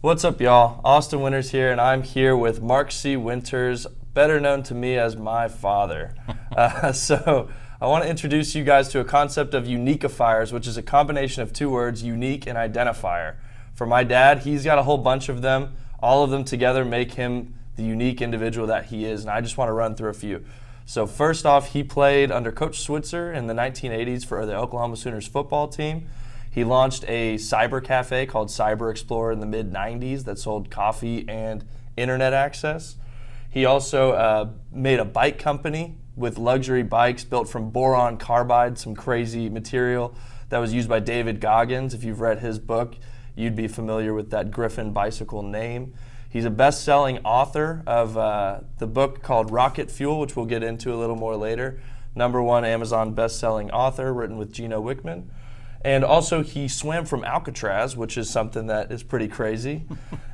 What's up, y'all? Austin Winters here, and I'm here with Mark C. Winters, better known to me as my father. So I want to introduce you guys to a concept of Uniquifiers, which is a combination of two words, unique and identifier. For my dad, he's got a whole bunch of them. All of them together make him the unique individual that he is, and I just want to run through a few. So first off, he played under Coach Switzer in the 1980s for the Oklahoma Sooners football team. He launched a cyber cafe called Cyber Explorer in the mid-90s that sold coffee and internet access. He also made a bike company with luxury bikes built from boron carbide, some crazy material that was used by David Goggins. If you've read his book, you'd be familiar with that Griffin bicycle name. He's a best-selling author of the book called Rocket Fuel, which we'll get into a little more later. #1 Amazon best-selling author, written with Gino Wickman. And also he swam from Alcatraz, which is something that is pretty crazy.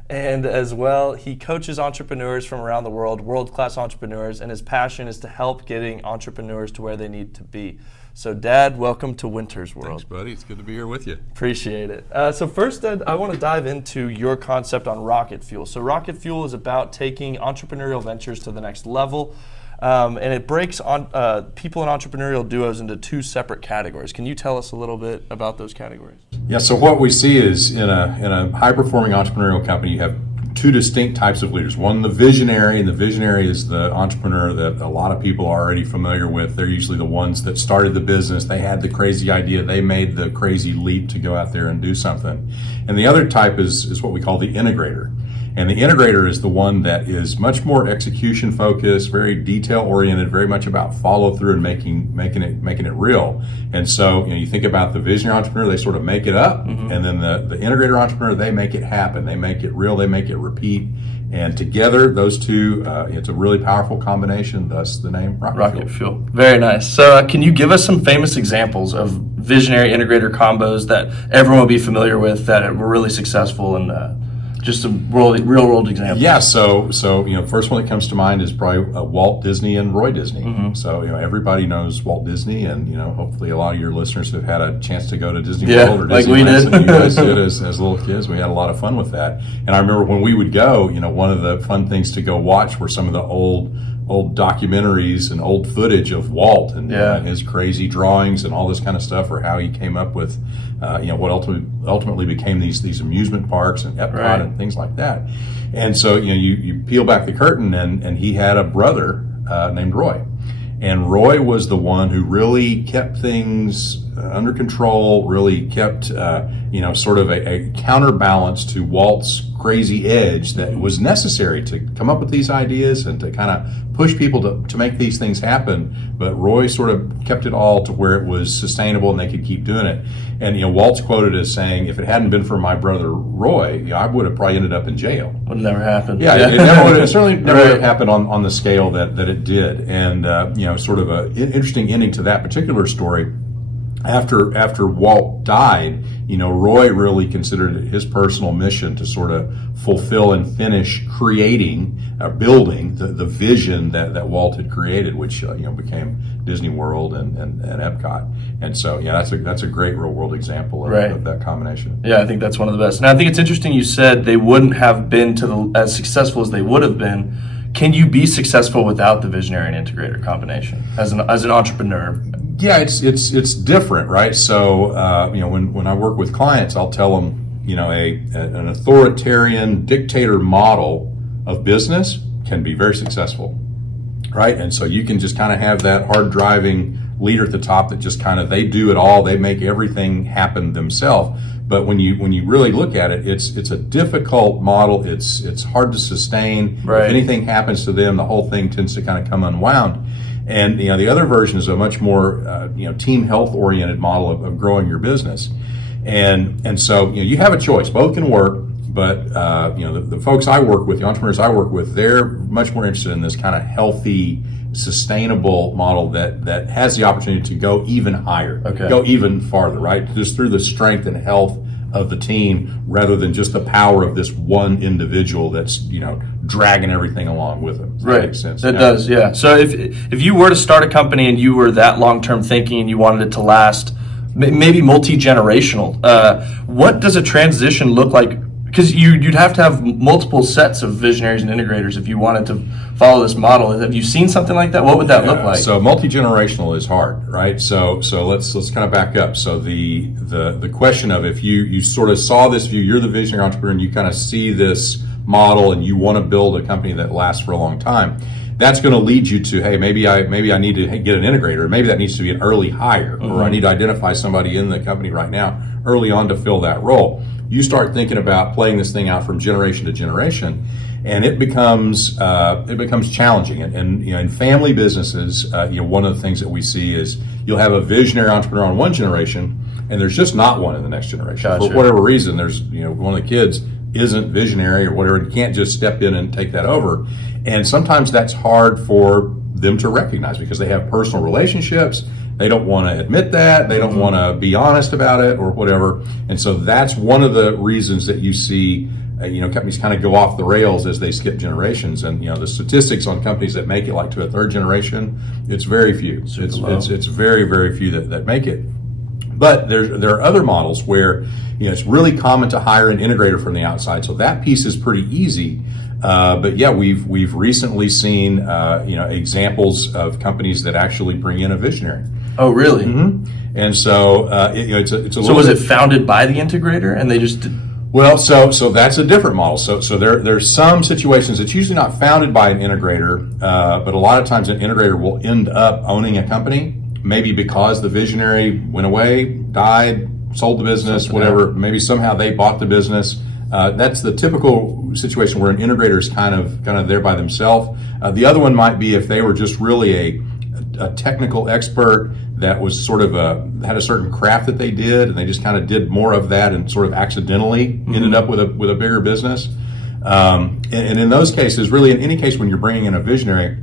And as well, he coaches entrepreneurs from around the world, world-class entrepreneurs, and his passion is to help getting entrepreneurs to where they need to be. So Dad, welcome to Winters World. Thanks, buddy. It's good to be here with you. Appreciate it. So first, Dad, I want to dive into your concept on Rocket Fuel. So Rocket Fuel is about taking entrepreneurial ventures to the next level. And it breaks on people in entrepreneurial duos into two separate categories. Can you tell us a little bit about those categories? Yeah, so what we see is in a high-performing entrepreneurial company, you have two distinct types of leaders. One, the visionary, and the visionary is the entrepreneur that a lot of people are already familiar with. They're usually the ones that started the business. They had the crazy idea. They made the crazy leap to go out there and do something. And the other type is what we call the integrator. And the integrator is the one that is much more execution focused, very detail oriented, very much about follow through and making it real. And so you think about the visionary entrepreneur, they sort of make it up, and then the integrator entrepreneur, they make it happen, they make it real, they make it repeat. And together, those two, it's a really powerful combination. Thus, the name Rocket Fuel. Very nice. So, can you give us some famous examples of visionary integrator combos that everyone will be familiar with that were really successful and just some real world examples? Yeah, so first one that comes to mind is probably Walt Disney and Roy Disney. So everybody knows Walt Disney, and hopefully a lot of your listeners have had a chance to go to Disney World or Disney like we did. You guys did as little kids. We had a lot of fun with that. And I remember when we would go, one of the fun things to go watch were some of the old documentaries and old footage of Walt and his crazy drawings and all this kind of stuff, or how he came up with what ultimately became these amusement parks and Epcot and things like that. And so you peel back the curtain, and he had a brother named Roy. And Roy was the one who really kept things under control, really kept, sort of a counterbalance to Walt's crazy edge that was necessary to come up with these ideas and to kind of push people to make these things happen. But Roy sort of kept it all to where it was sustainable and they could keep doing it. And, Walt's quoted as saying, if it hadn't been for my brother Roy, I would have probably ended up in jail. Would never happen. Yeah, it certainly never would have happened on the scale that it did. And, sort of an interesting ending to that particular story. After Walt died, Roy really considered it his personal mission to sort of fulfill and finish creating, building the vision that Walt had created, which became Disney World and Epcot. And so that's a great real world example of that combination. Yeah, I think that's one of the best. And I think it's interesting you said they wouldn't have been as successful as they would have been. Can you be successful without the visionary and integrator combination as an entrepreneur? Yeah, it's different, right? So when I work with clients, I'll tell them an authoritarian dictator model of business can be very successful, right? And so you can just kind of have that hard driving leader at the top that just kind of they do it all, they make everything happen themselves. But when you really look at it, it's a difficult model. It's hard to sustain. If anything happens to them, the whole thing tends to kind of come unwound. And the other version is a much more team health oriented model of growing your business. And so you have a choice. Both can work. But the folks I work with, the entrepreneurs I work with, they're much more interested in this kind of healthy, sustainable model that has the opportunity to go even higher, go even farther, right? Just through the strength and health of the team, rather than just the power of this one individual that's dragging everything along with them. Does that make sense? That does, yeah. So if you were to start a company and you were that long-term thinking and you wanted it to last, maybe multi-generational, what does a transition look like because you'd have to have multiple sets of visionaries and integrators if you wanted to follow this model. Have you seen something like that? What would that look like? So multi-generational is hard, right? So let's kind of back up. So the question of, if you sort of saw this view, you're the visionary entrepreneur and you kind of see this model and you want to build a company that lasts for a long time, that's going to lead you to, hey, maybe I need to get an integrator. Maybe that needs to be an early hire, or I need to identify somebody in the company right now early on to fill that role. You start thinking about playing this thing out from generation to generation, and it becomes challenging. And in family businesses, one of the things that we see is you'll have a visionary entrepreneur on one generation, and there's just not one in the next generation. Gotcha. For whatever reason, there's one of the kids isn't visionary or whatever, and can't just step in and take that over. And sometimes that's hard for them to recognize because they have personal relationships. They don't want to admit that. They don't want to be honest about it or whatever. And so that's one of the reasons that you see companies kind of go off the rails as they skip generations. And the statistics on companies that make it like to a third generation, it's very few. It's very, very few that make it. But there are other models where it's really common to hire an integrator from the outside, so that piece is pretty easy. But yeah, we've recently seen examples of companies that actually bring in a visionary. Oh, really? Mm-hmm. And so it's a little. So was it founded by the integrator, and they just? Well, so that's a different model. So there's some situations it's usually not founded by an integrator, but a lot of times an integrator will end up owning a company. Maybe because the visionary went away, died, sold the business, whatever. Maybe somehow they bought the business. That's the typical situation where an integrator is kind of there by themselves. The other one might be if they were just really a technical expert that was sort of had a certain craft that they did, and they just kind of did more of that and sort of accidentally ended up with a bigger business. And in those cases, really in any case when you're bringing in a visionary,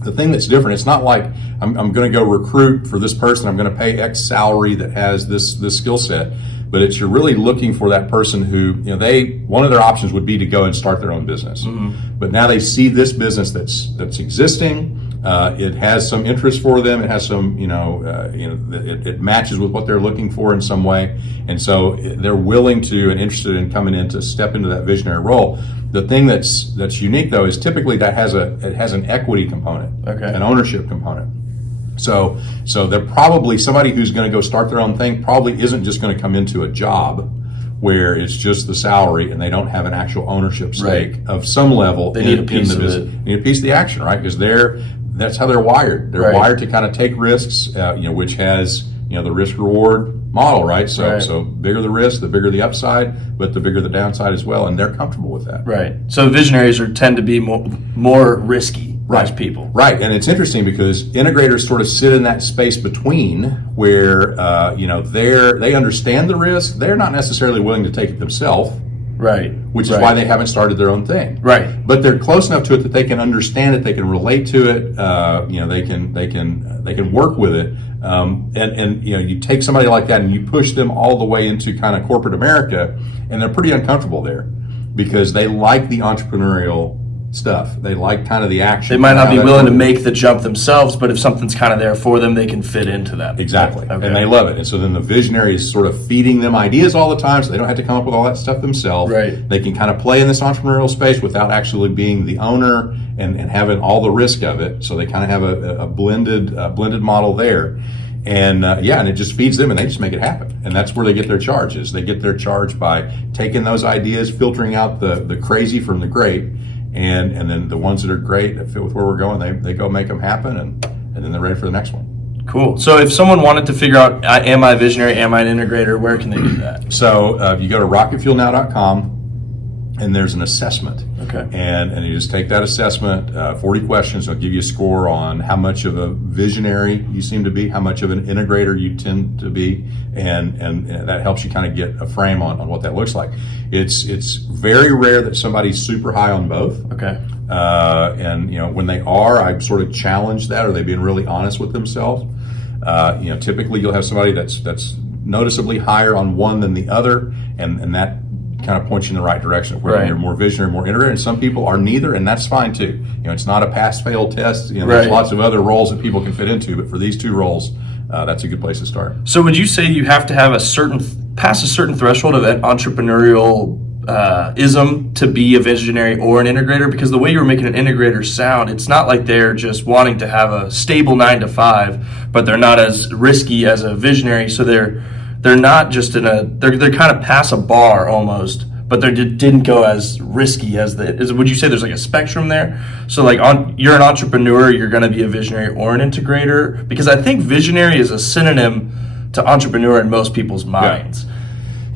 the thing that's different, it's not like I'm going to go recruit for this person, I'm going to pay X salary that has this skill set, but it's you're really looking for that person who, one of their options would be to go and start their own business. But now they see this business that's existing, it has some interest for them, it has some, it matches with what they're looking for in some way, and so they're willing to and interested in coming in to step into that visionary role. The thing that's unique though is typically it has an equity component, an ownership component. So they're probably somebody who's going to go start their own thing probably isn't just going to come into a job where it's just the salary and they don't have an actual ownership stake of some level. They need a piece of it. They need a piece of the action, right? Because that's how they're wired. They're wired to kind of take risks, which has the risk reward model, right? So bigger the risk, the bigger the upside, but the bigger the downside as well, and they're comfortable with that. Right. So visionaries tend to be more risky as people. Right, and it's interesting because integrators sort of sit in that space between where they understand the risk, they're not necessarily willing to take it themselves. Right. Which is why they haven't started their own thing. Right. But they're close enough to it that they can understand it, they can relate to it, they can work with it. And you take somebody like that and you push them all the way into kind of corporate America, and they're pretty uncomfortable there because they like the entrepreneurial stuff. They like kind of the action. They might not be willing to make the jump themselves, but if something's kind of there for them, they can fit into that. Exactly. Okay. And they love it. And so then the visionary is sort of feeding them ideas all the time, so they don't have to come up with all that stuff themselves. Right. They can kind of play in this entrepreneurial space without actually being the owner and having all the risk of it. So they kind of have a blended model there. And and it just feeds them and they just make it happen. And that's where they get their charge is. They get their charge by taking those ideas, filtering out the crazy from the great, and then the ones that are great that fit with where we're going, they go make them happen, and then they're ready for the next one. Cool. So if someone wanted to figure out, am I a visionary, am I an integrator, where can they do that? So you go to rocketfuelnow.com, and there's an assessment. Okay. And you just take that assessment, 40 questions, it'll give you a score on how much of a visionary you seem to be, how much of an integrator you tend to be, and that helps you kind of get a frame on what that looks like. It's very rare that somebody's super high on both. Okay. And when they are, I sort of challenge that. Are they being really honest with themselves? Typically you'll have somebody that's noticeably higher on one than the other, and that kind of points you in the right direction, where you're more visionary, more integrator, and some people are neither, and that's fine too. It's not a pass-fail test. There's lots of other roles that people can fit into, but for these two roles, that's a good place to start. So would you say you have to have pass a certain threshold of entrepreneurial ism to be a visionary or an integrator? Because the way you were making an integrator sound, it's not like they're just wanting to have a stable 9 to 5, but they're not as risky as a visionary. So they're not just they're kind of past a bar almost, but they didn't go as risky as would you say there's like a spectrum there? So like you're an entrepreneur, you're going to be a visionary or an integrator? Because I think visionary is a synonym to entrepreneur in most people's minds.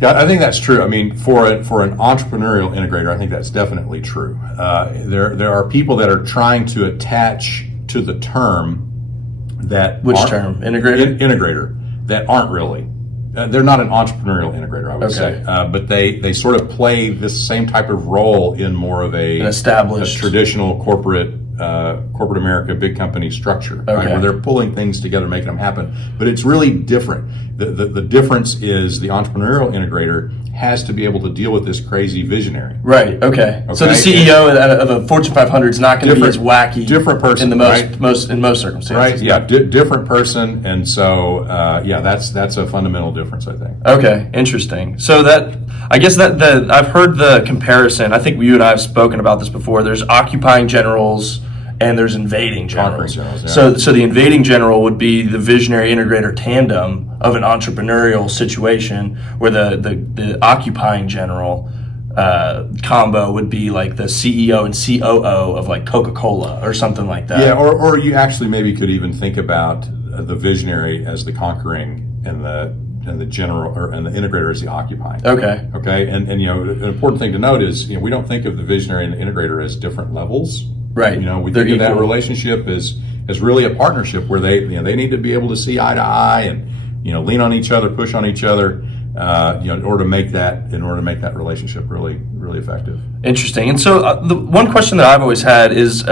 Yeah, I think that's true. I mean, for an entrepreneurial integrator, I think that's definitely true. There are people that are trying to attach to the term that term? Integrator? Integrator that aren't really. They're not an entrepreneurial integrator, I would say, but they sort of play this same type of role in more of an established, traditional corporate America, big company structure, right, where they're pulling things together, making them happen. But it's really different. The difference is the entrepreneurial integrator has to be able to deal with this crazy visionary. Right. Okay. So the CEO of a Fortune 500 is not going to be as wacky. Different person in the most circumstances. Right. Yeah. Different person, and so that's a fundamental difference, I think. Okay. Interesting. So I guess that I've heard the comparison. I think you and I have spoken about this before. There's occupying generals and there's invading generals. So the invading general would be the visionary integrator tandem of an entrepreneurial situation, where the occupying general combo would be like the CEO and COO of like Coca-Cola or something like that. Yeah, or you actually maybe could even think about the visionary as the conquering and the general and the integrator as the occupying. Okay. And an important thing to note is we don't think of the visionary and the integrator as different levels. Right. We think of that relationship as really a partnership where they need to be able to see eye to eye and lean on each other, push on each other, in order to make that relationship really, really effective. Interesting. And so the one question that I've always had is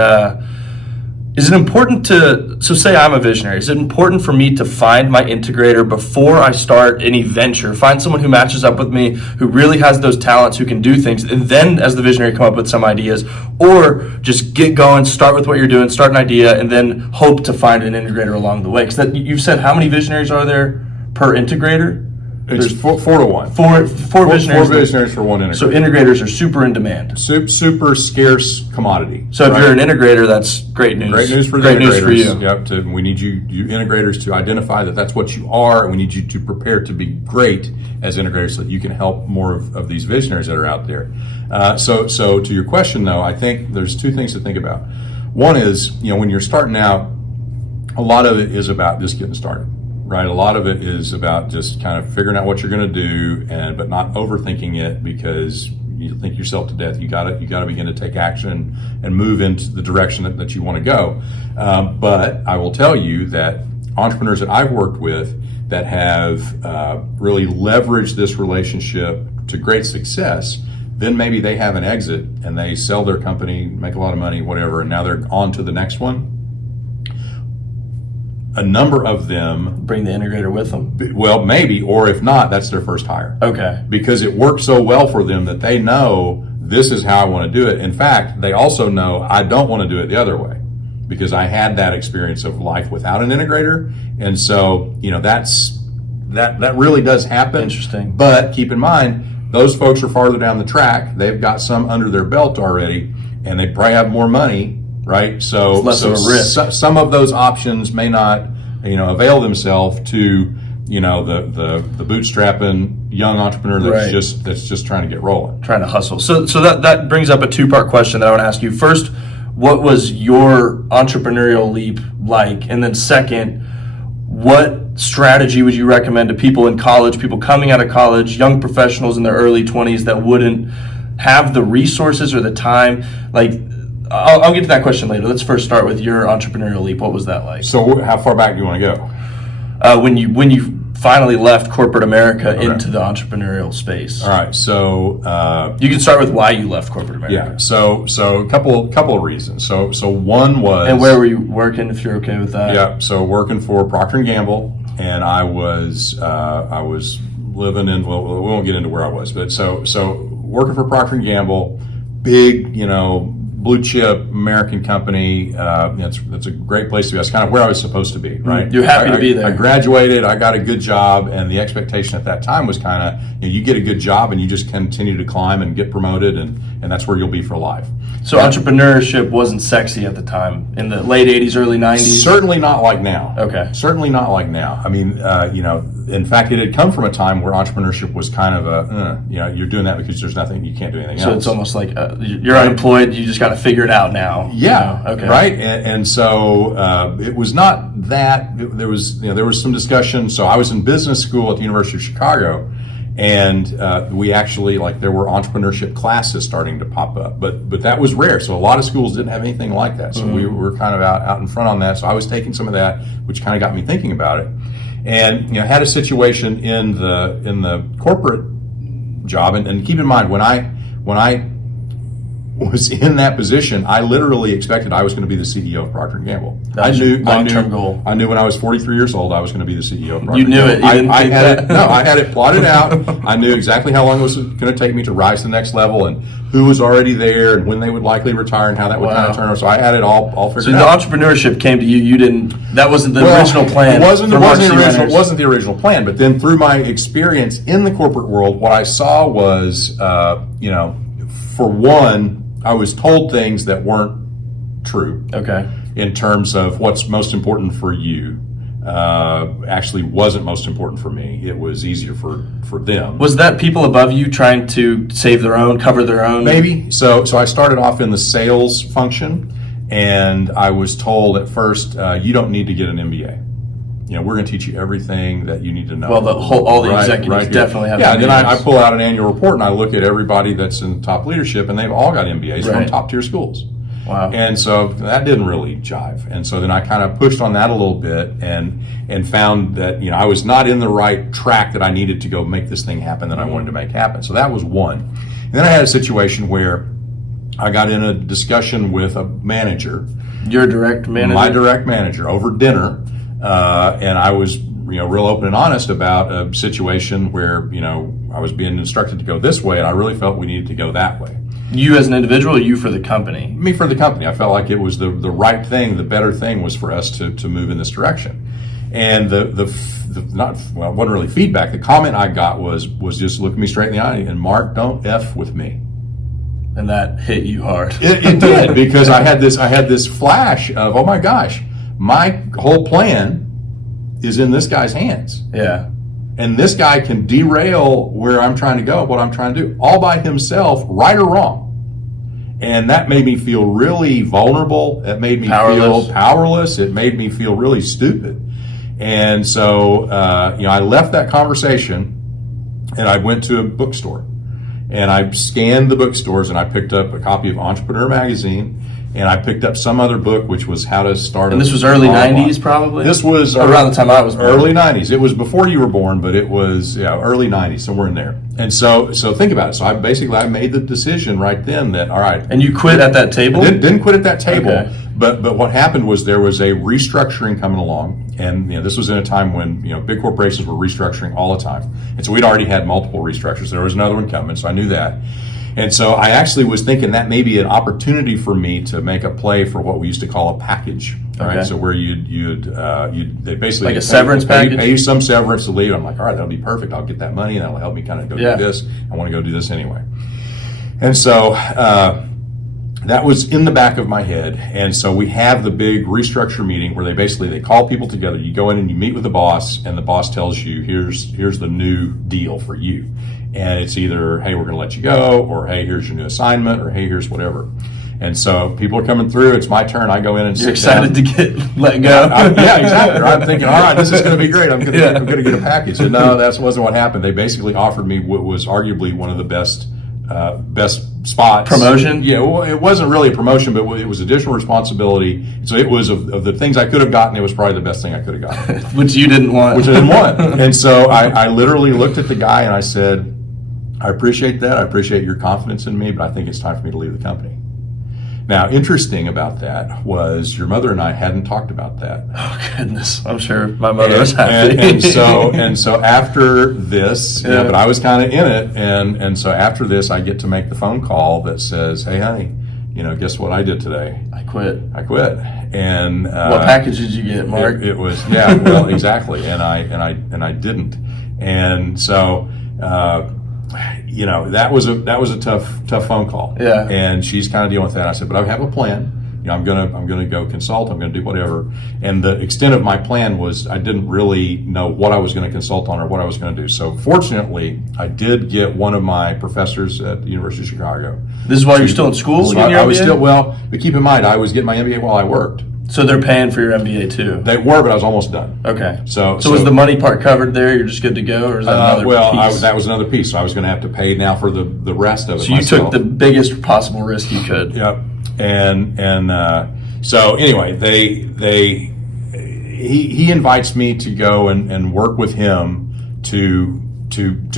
it important so say I'm a visionary, is it important for me to find my integrator before I start any venture, find someone who matches up with me, who really has those talents, who can do things, and then as the visionary come up with some ideas, or just get going, start with what you're doing, start an idea, and then hope to find an integrator along the way? Because you've said, how many visionaries are there per integrator? It's 4 to 1. Four visionaries. 4 visionaries for one integrator. So integrators are super in demand. Super scarce commodity. So if you're an integrator, that's great news. Great news for the integrators. News for you. Yep. We need you integrators to identify that that's what you are, and we need you to prepare to be great as integrators so that you can help more of these visionaries that are out there. So to your question, though, I think there's 2 things to think about. One is, when you're starting out, a lot of it is about just getting started. Right, a lot of it is about just kind of figuring out what you're going to do, but not overthinking it, because you think yourself to death. You got to begin to take action and move into the direction that you want to go. But I will tell you that entrepreneurs that I've worked with that have really leveraged this relationship to great success, then maybe they have an exit and they sell their company, make a lot of money, whatever, and now they're on to the next one. A number of them bring the integrator with them. Well, maybe, or if not, that's their first hire. Okay. Because it worked so well for them that they know this is how I want to do it. In fact, they also know I don't want to do it the other way, because I had that experience of life without an integrator. And so, that really does happen. Interesting. But keep in mind, those folks are farther down the track. They've got some under their belt already, and they probably have more money. Right, so it's less of a risk. Some of those options may not, avail themselves to, the bootstrapping young entrepreneur that's just trying to get rolling, trying to hustle. So that brings up a 2-part question that I want to ask you. First, what was your entrepreneurial leap like? And then second, what strategy would you recommend to people in college, people coming out of college, young professionals in their early 20s that wouldn't have the resources or the time? I'll get to that question later. Let's first start with your entrepreneurial leap. What was that like? So how far back do you want to go? When you finally left corporate America into the entrepreneurial space. All right. So you can start with why you left corporate America. Yeah. So a couple of reasons. So one was. And where were you working, if you're okay with that? Yeah. So working for Procter & Gamble, and I was living in. Well, we won't get into where I was, but so working for Procter & Gamble, big, blue chip American company. It's a great place to be. That's kind of where I was supposed to be, right? You're happy to be there. I graduated, I got a good job, and the expectation at that time was kind of, you get a good job and you just continue to climb and get promoted, and that's where you'll be for life. So entrepreneurship wasn't sexy at the time, in the late 80s, early 90s? Certainly not like now. Okay. Certainly not like now. I mean, in fact, it had come from a time where entrepreneurship was kind of you're doing that because there's nothing, you can't do anything else. So it's almost like you're unemployed, you just got to figure it out now. Yeah. Okay. Right. And so it was not that. There was some discussion. So I was in business school at the University of Chicago, and we actually, there were entrepreneurship classes starting to pop up, but that was rare. So a lot of schools didn't have anything like that. So we were kind of out in front on that. So I was taking some of that, which kind of got me thinking about it, and had a situation in the corporate job. And keep in mind, when I was in that position, I literally expected I was going to be the CEO of Procter & Gamble. That's your long-term goal. I knew when I was 43 years old I was going to be the CEO of Procter. You knew it. I had it plotted out. I knew exactly how long it was going to take me to rise to the next level, and who was already there, and when they would likely retire, and how that would kind of turn out. So I had it all figured out. So the entrepreneurship came to you. You didn't. That wasn't the original plan. It wasn't the original plan. But then through my experience in the corporate world, what I saw was, for one, I was told things that weren't true. Okay. In terms of what's most important for you, actually wasn't most important for me. It was easier for them. Was that people above you trying to save their own, cover their own? Maybe. So I started off in the sales function, and I was told at first, you don't need to get an MBA. We're going to teach you everything that you need to know. Well, all the executives definitely have. Yeah, and then I pull out an annual report and I look at everybody that's in top leadership, and they've all got MBAs from top tier schools. Wow. And so that didn't really jive. And so then I kind of pushed on that a little bit and found that I was not in the right track that I needed to go make this thing happen that I wanted to make happen. So that was one. And then I had a situation where I got in a discussion with a manager. Your direct manager? My direct manager over dinner. And I was, real open and honest about a situation where, I was being instructed to go this way, and I really felt we needed to go that way. You as an individual, or you for the company? Me for the company. I felt like it was the right thing, the better thing was for us to move in this direction. And it wasn't really feedback. The comment I got was just look me straight in the eye and, Mark, don't F with me. And that hit you hard. It did, because I had this flash of, oh my gosh, my whole plan is in this guy's hands. Yeah. And this guy can derail where I'm trying to go, what I'm trying to do, all by himself, right or wrong. And that made me feel really vulnerable. It made me feel powerless. It made me feel really stupid. And so, I left that conversation and I went to a bookstore. And I scanned the bookstores and I picked up a copy of Entrepreneur magazine, and I picked up some other book, which was How to Start. And this was early 90s, probably? This was around the time I was born. Early 90s. It was before you were born, but it was early 90s, somewhere in there. And so think about it. So I made the decision right then that, all right. And you quit at that table? Didn't quit at that table. Okay. But what happened was there was a restructuring coming along, and this was in a time when big corporations were restructuring all the time, and so we'd already had multiple restructures. There was another one coming, so I knew that. And so I actually was thinking that may be an opportunity for me to make a play for what we used to call a package. All right, so where they basically like a severance package, pay you some severance to leave. I'm like, all right, that'll be perfect. I'll get that money, and that'll help me kind of go do this. I want to go do this anyway. And so that was in the back of my head. And so we have the big restructure meeting where they call people together. You go in and you meet with the boss, and the boss tells you, here's the new deal for you. And it's either, hey, we're going to let you go, or hey, here's your new assignment, or hey, here's whatever. And so people are coming through. It's my turn. I go in and You're excited to get let go. Yeah, exactly. I'm thinking, all right, this is going to be great. I'm going to get a package. And no, that wasn't what happened. They basically offered me what was arguably one of the best spots. Promotion? Yeah, well, it wasn't really a promotion, but it was additional responsibility. So it was of the things I could have gotten, it was probably the best thing I could have gotten. Which you didn't want. Which I didn't want. And so I literally looked at the guy and I said, I appreciate that. I appreciate your confidence in me, but I think it's time for me to leave the company. Now, interesting about that was your mother and I hadn't talked about that. Oh, goodness. I'm sure my mother was happy. And so after this, but I was kind of in it. And so after this, I get to make the phone call that says, hey, honey, guess what I did today? I quit. And what package did you get, Mark? It was well, exactly, and I didn't, and so that was a tough phone call. Yeah. And she's kind of dealing with that. I said, but I have a plan. I'm gonna go consult. I'm gonna do whatever. And the extent of my plan was I didn't really know what I was going to consult on or what I was going to do. So fortunately, I did get one of my professors at the University of Chicago. This is while you're still in school? So I was still, but keep in mind, I was getting my MBA while I worked. So they're paying for your MBA too? They were, but I was almost done. Okay. So was the money part covered there? You're just good to go, or is that another piece? That was another piece. So I was going to have to pay now for the rest of it. So you took the biggest possible risk you could. Yep. And so anyway, he invites me to go and work with him to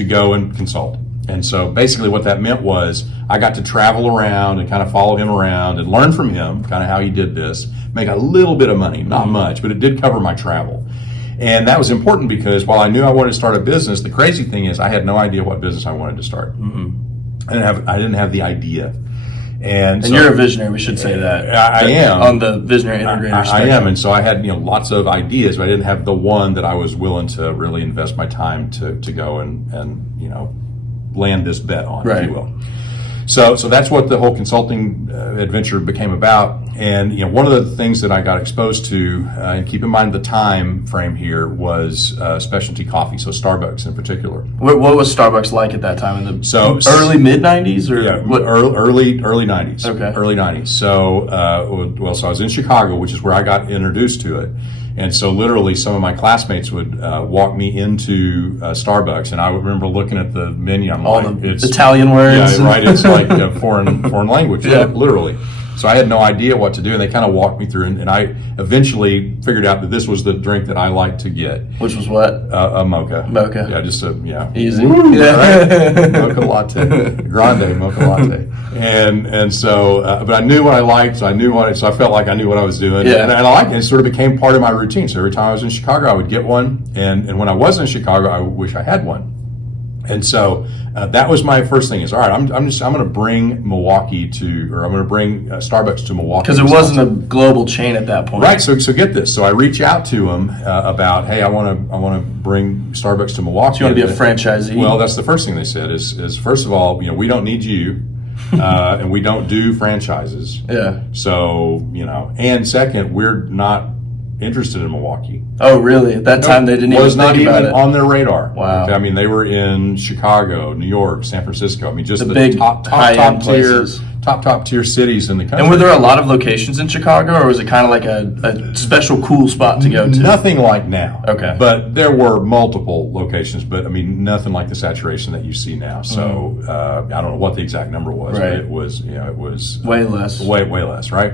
go and consult. And so basically what that meant was I got to travel around and kind of follow him around and learn from him kind of how he did this, make a little bit of money, not much, but it did cover my travel. And that was important because while I knew I wanted to start a business, the crazy thing is I had no idea what business I wanted to start. Mm-hmm. I didn't have the idea. And so, you're a visionary, we should say that. I am. On the Visionary Integrator spectrum. I am, and so I had lots of ideas, but I didn't have the one that I was willing to really invest my time to go and land this bet on, right. if you will. So that's what the whole consulting adventure became about. And one of the things that I got exposed to, and keep in mind the time frame here, was specialty coffee, so Starbucks in particular. What was Starbucks like at that time? In the early mid '90s, or what? Early '90s. Okay. Early '90s. So so I was in Chicago, which is where I got introduced to it. And so literally some of my classmates would walk me into Starbucks, and I would remember looking at the menu. I'm all like, it's Italian words. Yeah, right. It's like foreign language, yeah. Literally. So I had no idea what to do, and they kind of walked me through, and I eventually figured out that this was the drink that I like to get. Which was what? A mocha. Mocha. Yeah, just easy. Woo, yeah. Right? Mocha latte, grande mocha latte, and so, but I knew what I liked, so I felt like I knew what I was doing, yeah. and I liked it. It sort of became part of my routine. So every time I was in Chicago, I would get one, and when I was in Chicago, I wish I had one. And so that was my first thing is, all right, I'm going to bring I'm going to bring Starbucks to Milwaukee. Because it wasn't a global chain at that point. Right, so get this. So I reach out to them about, hey, I want to bring Starbucks to Milwaukee. So you want to be a franchisee? Well, that's the first thing they said is first of all, we don't need you, and we don't do franchises. Yeah. So, and second, we're not interested in Milwaukee. Oh, really? At that time, they didn't even think about it? Was not even on their radar. Wow. Okay? I mean, they were in Chicago, New York, San Francisco. I mean, just the big top tier cities in the country. And were there a lot of locations in Chicago, or was it kind of like a special cool spot to go to? Nothing like now. Okay. But there were multiple locations, but I mean, nothing like the saturation that you see now. So I don't know what the exact number was, right. but it was way less. Way less, right?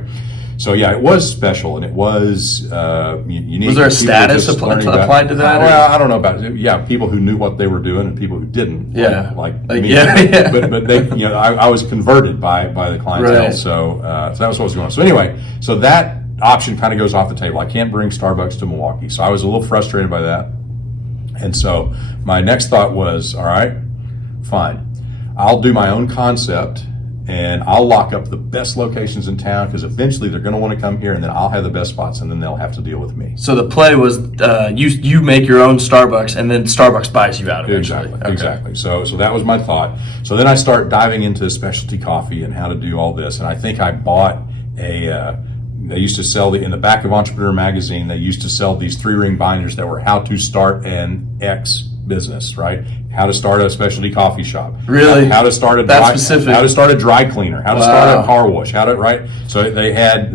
So yeah, it was special, and it was unique. Was there a status applied to that? Well, I don't know about it. Yeah, people who knew what they were doing and people who didn't. Yeah, like me. Yeah. But they, I was converted by the clientele. Right. So that was what was going on. So anyway, so that option kind of goes off the table. I can't bring Starbucks to Milwaukee, so I was a little frustrated by that. And so my next thought was, all right, fine, I'll do my own concept. And I'll lock up the best locations in town because eventually they're going to want to come here, and then I'll have the best spots, and then they'll have to deal with me. So the play was you make your own Starbucks, and then Starbucks buys you out eventually. Exactly. So that was my thought. So then I start diving into specialty coffee and how to do all this, and I think I bought they used to sell in the back of Entrepreneur magazine. They used to sell these 3-ring binders that were how to start an X business, right? How to start a specialty coffee shop. Really? How to start a dry cleaner. How to start a car wash. Right? So they had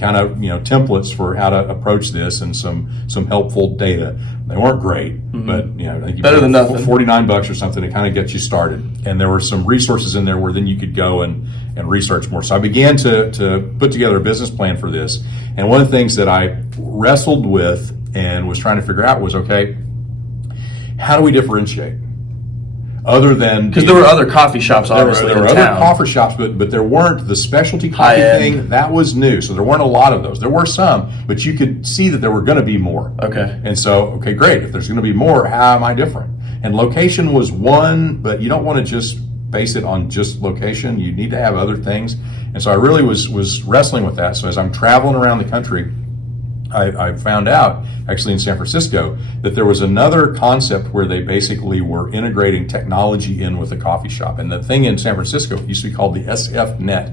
kind of templates for how to approach this and some helpful data. They weren't great, but I think you better than nothing. $49 or something to kind of get you started. And there were some resources in there where then you could go and research more. So I began to put together a business plan for this. And one of the things that I wrestled with and was trying to figure out was, okay, how do we differentiate? Other than because there were other coffee shops, obviously there were other coffee shops, but there weren't the specialty coffee thing that was new. So there weren't a lot of those. There were some, but you could see that there were going to be more. Okay. And so, great. If there's going to be more, how am I different? And location was one, but you don't want to just base it on just location. You need to have other things. And so I really was wrestling with that. So as I'm traveling around the country, I found out, actually in San Francisco, that there was another concept where they basically were integrating technology in with a coffee shop. And the thing in San Francisco used to be called the SF Net.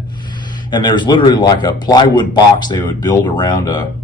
And there's literally like a plywood box they would build around a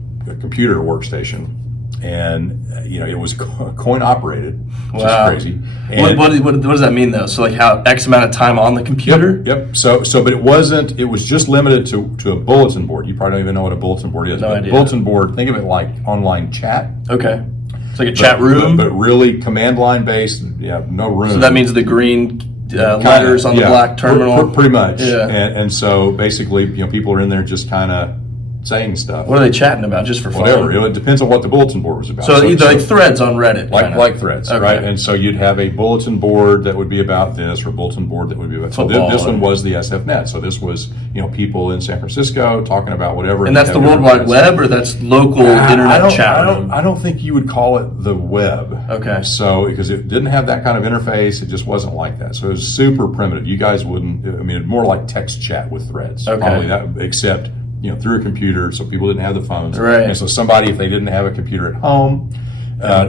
computer workstation. And, it was coin operated, which is crazy. And what does that mean, though? So, like, how X amount of time on the computer? Yep. So, but it was just limited to a bulletin board. You probably don't even know what a bulletin board is. No idea. Bulletin board, think of it like online chat. Okay. It's like a chat room? But really command line based, no room. So that means the green letters on the black terminal? Pretty much. Yeah. And so, basically, people are in there just kind of saying stuff. What are they chatting about, just for fun? Whatever. It depends on what the bulletin board was about. So either like threads on Reddit. Like threads, okay. right? And so you'd have a bulletin board that would be about this, or a bulletin board that would be about football. So this one was the SF Net. So this was, people in San Francisco talking about whatever. And that's the World Wide Web, or that's local internet chat room? I don't think you would call it the web. Okay. So, because it didn't have that kind of interface, it just wasn't like that. So it was super primitive. You guys wouldn't, it's more like text chat with threads. Okay. Probably that, except through a computer, so people didn't have the phones. Right. And so somebody, if they didn't have a computer at home,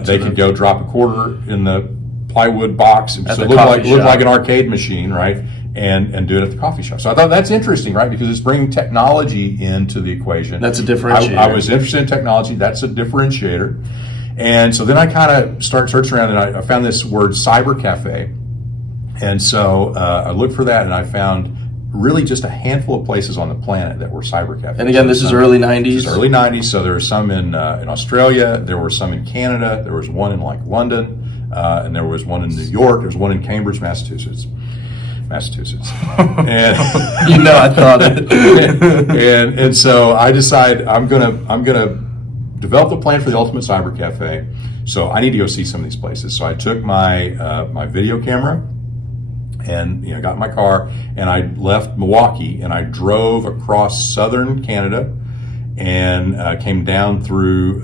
they could go drop a quarter in the plywood box. So it looked like an arcade machine, right? And do it at the coffee shop. So I thought that's interesting, right? Because it's bringing technology into the equation. That's a differentiator. I was interested in technology. That's a differentiator. And so then I kind of started searching around, and I found this word cyber cafe. And so I looked for that, and I found really just a handful of places on the planet that were cyber cafes. And again, this is early 90s? This is early 90s, so there were some in Australia, there were some in Canada, there was one in London, and there was one in New York, there was one in Cambridge, Massachusetts. And I thought it. and so I decided I'm gonna develop a plan for the ultimate cyber cafe. So I need to go see some of these places. So I took my my video camera, and got in my car, and I left Milwaukee, and I drove across southern Canada, and came down through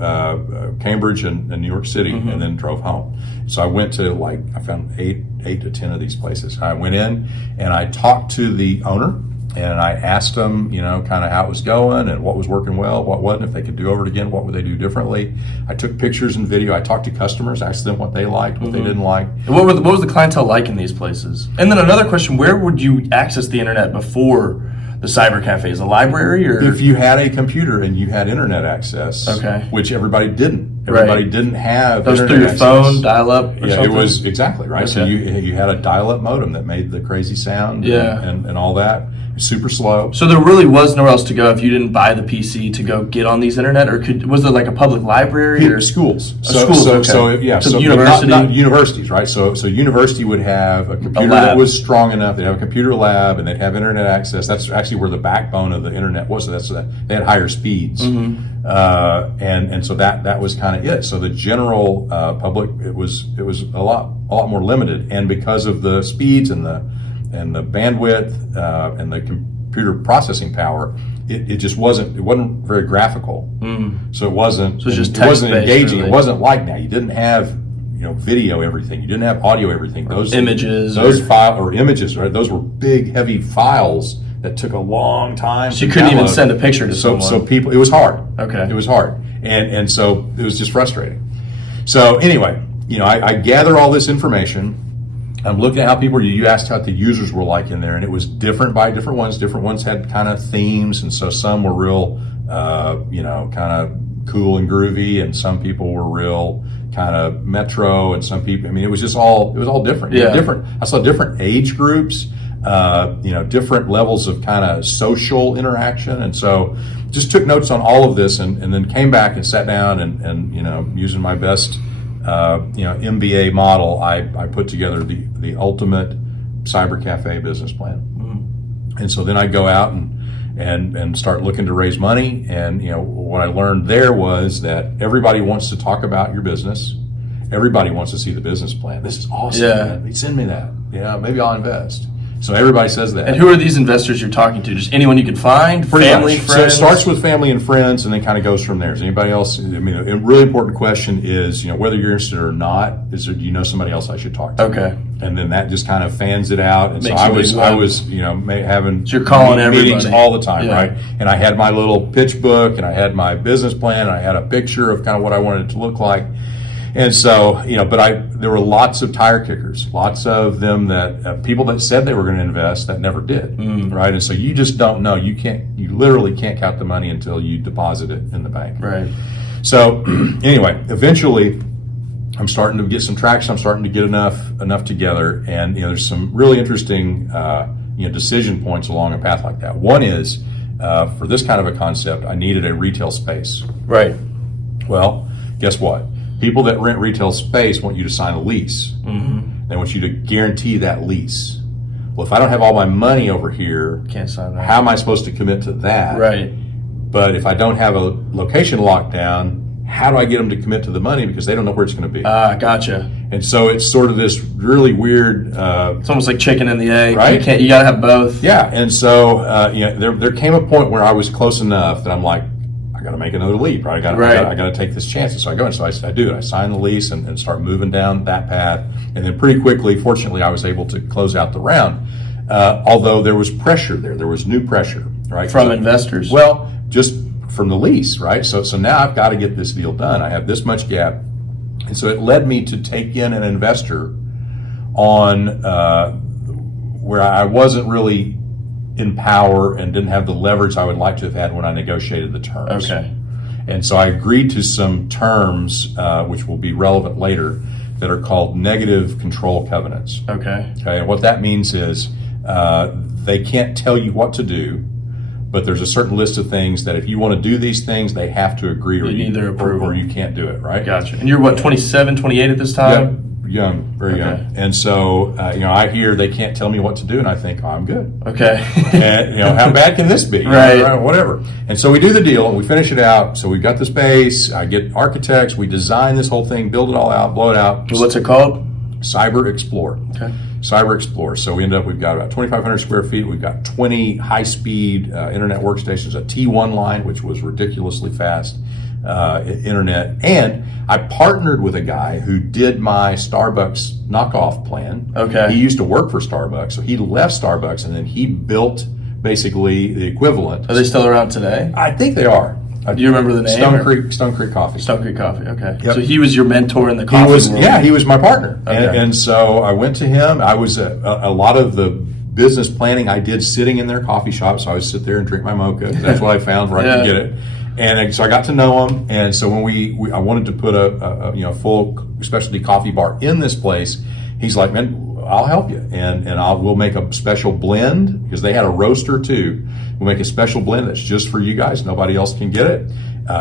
Cambridge and New York City, and then drove home. So I went to I found eight to 10 of these places. I went in and I talked to the owner, and I asked them, kind of how it was going and what was working well, what wasn't. If they could do over it again, what would they do differently? I took pictures and video. I talked to customers, asked them what they liked, what they didn't like. And what was the clientele like in these places? And then another question: where would you access the internet before the cyber cafes? A library, or if you had a computer and you had internet access? Okay. Which everybody didn't. Everybody didn't have. That was through your phone, dial-up, or something? It was exactly right. Okay. So you had a dial-up modem that made the crazy sound, and all that. Super slow. So there really was nowhere else to go if you didn't buy the PC to go get on these internet, or was there like a public library or schools? Schools. So university? Not universities, right? So university would have a computer that was strong enough. They'd have a computer lab, and they'd have internet access. That's actually where the backbone of the internet was. So they had higher speeds, and so that was kind of it. So the general public, it was a lot more limited, and because of the speeds and the bandwidth and the computer processing power, it just wasn't very graphical. So it wasn't engaging. Really. It wasn't like now. You didn't have video everything. You didn't have audio everything. Those images, images, right? Those were big, heavy files that took a long time. So you couldn't even send a picture to someone. So people, it was hard. Okay, it was hard, and so it was just frustrating. So anyway, I gather all this information. I'm looking at how people were. You asked how the users were like in there, and it was different by different ones. Different ones had kind of themes, and so some were real, kind of cool and groovy, and some people were real kind of metro, and some people. It was all different. Yeah. Different. I saw different age groups, different levels of kind of social interaction, and so just took notes on all of this, and then came back and sat down and using my best. MBA model, I put together the ultimate cyber cafe business plan. And so then I go out and start looking to raise money. And what I learned there was that everybody wants to talk about your business. Everybody wants to see the business plan. This is awesome. Yeah. Man. Send me that. Maybe I'll invest. So everybody says that. And who are these investors you're talking to? Just anyone you can find? Pretty Family, much. friends? So it starts with family and friends, and then kind of goes from there. Is anybody else? I mean, a really important question is, whether you're interested or not. Is there? Do you know somebody else I should talk to? Okay. And then that just kind of fans it out. And Makes so you I was, having so you're calling meetings everybody. all the time, Yeah. right? And I had my little pitch book, and I had my business plan, and I had a picture of kind of what I wanted it to look like. And so, but there were lots of tire kickers, lots of them that people that said they were going to invest that never did, right? And so you just don't know. You literally can't count the money until you deposit it in the bank. Right. So anyway, eventually I'm starting to get some traction. I'm starting to get enough together. And, there's some really interesting, decision points along a path like that. One is, for this kind of a concept, I needed a retail space. Right. Well, guess what? People that rent retail space want you to sign a lease. Mm-hmm. They want you to guarantee that lease. Well, if I don't have all my money over here, Can't sign that. how am I supposed to commit to that? Right. But if I don't have a location locked down, how do I get them to commit to the money because they don't know where it's going to be? Gotcha. And so it's sort of this really weird. It's almost like chicken and the egg. Right? You got to have both. Yeah. And so there came a point where I was close enough that I'm like, I got to make another leap, right? I got to take this chance. And so I go, and so I do it. I sign the lease and start moving down that path. And then pretty quickly, fortunately, I was able to close out the round. Although there was pressure there. There was new pressure, right? From investors. Well, just from the lease, right? So now I've got to get this deal done. I have this much gap. And so it led me to take in an investor on where I wasn't really in power and didn't have the leverage I would like to have had when I negotiated the terms. Okay. And so I agreed to some terms, which will be relevant later, that are called negative control covenants. Okay. Okay. And what that means is they can't tell you what to do, but there's a certain list of things that if you want to do these things, they have to agree or You need their approval. or you can't do it, right? Gotcha. And you're what, 27, 28 at this time? Yep. Young, very young. Okay. And so, I hear they can't tell me what to do, and I think, oh, I'm good. Okay. And, how bad can this be? Right. Whatever. And so we do the deal, and we finish it out. So we've got the space. I get architects. We design this whole thing, build it all out, blow it out. What's it called? Cyber Explore. Okay. Cyber Explore. So we've got about 2,500 square feet. We've got 20 high-speed internet workstations, a T1 line, which was ridiculously fast internet. And I partnered with a guy who did my Starbucks knockoff plan. Okay. He used to work for Starbucks, so he left Starbucks, and then he built basically the equivalent. Are they still around today? I think they are. Do you remember the name? Stone Creek Coffee. Stone Creek Coffee. Okay. Yep. So he was your mentor in the coffee world. He was my partner. Okay. And so I went to him. I was a lot of the business planning I did sitting in their coffee shop. So I would sit there and drink my mocha. That's what I found where I could get it. And so I got to know him. And so when I wanted to put a full specialty coffee bar in this place, he's like, man, I'll help you. And we'll make a special blend because they had a roaster too. We'll make a special blend that's just for you guys. Nobody else can get it.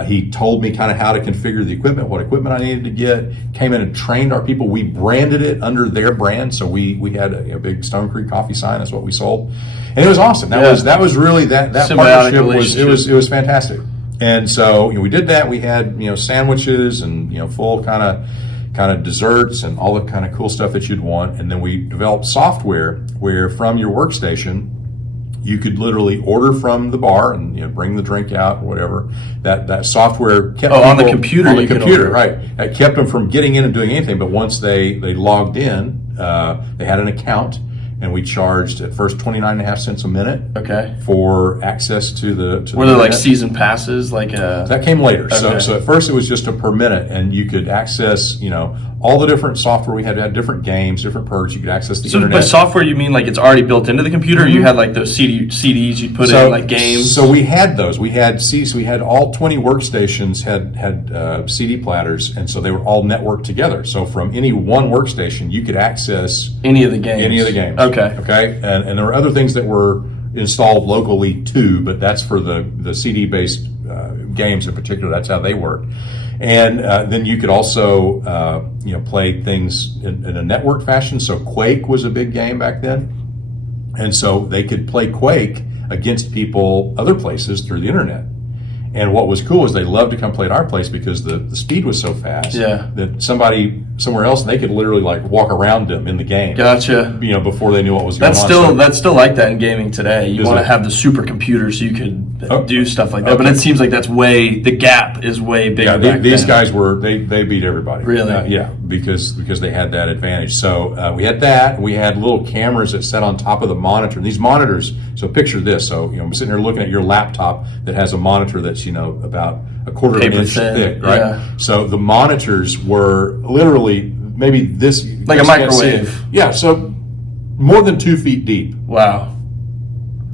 He told me kind of how to configure the equipment, what equipment I needed to get, came in and trained our people. We branded it under their brand. So we had a big Stone Creek Coffee sign. That's what we sold. And it was awesome. That was really that partnership it was fantastic. And so we did that. We had sandwiches and full kind of desserts and all the kind of cool stuff that you'd want. And then we developed software where from your workstation you could literally order from the bar and bring the drink out or whatever. That software kept on the computer. On the computer, right? It kept them from getting in and doing anything. But once they logged in, they had an account. And we charged at first 29.5 cents a minute. Okay. For access to the. Were there like season passes, That came later. Okay. So at first it was just a per minute, and you could access all the different software we had different games, different perks. You could access the internet. So by software you mean like it's already built into the computer? Mm-hmm. Or you had like those CDs you'd put in like games. So we had those. We had all 20 workstations had CD platters, and so they were all networked together. So from any one workstation you could access any of the games. Okay. And there were other things that were installed locally too, but that's for the CD-based games in particular. That's how they work. And then you could also play things in a network fashion. So Quake was a big game back then. And so they could play Quake against people other places through the internet. And what was cool is they loved to come play at our place because the speed was so fast that somebody somewhere else, they could literally like walk around them in the game. Gotcha. Before they knew what was going on. That's still like that in gaming today. You want to have the supercomputer so you could do stuff like that. But it seems like the gap is way bigger. Yeah, these guys they beat everybody. Really? Yeah, because they had that advantage. So we had that. We had little cameras that sat on top of the monitor. And these monitors. So picture this. So I'm sitting here looking at your laptop that has a monitor that's about a quarter of an inch thick, right? Yeah. So the monitors were literally maybe this, like a microwave. Yeah. So more than 2 feet deep. Wow.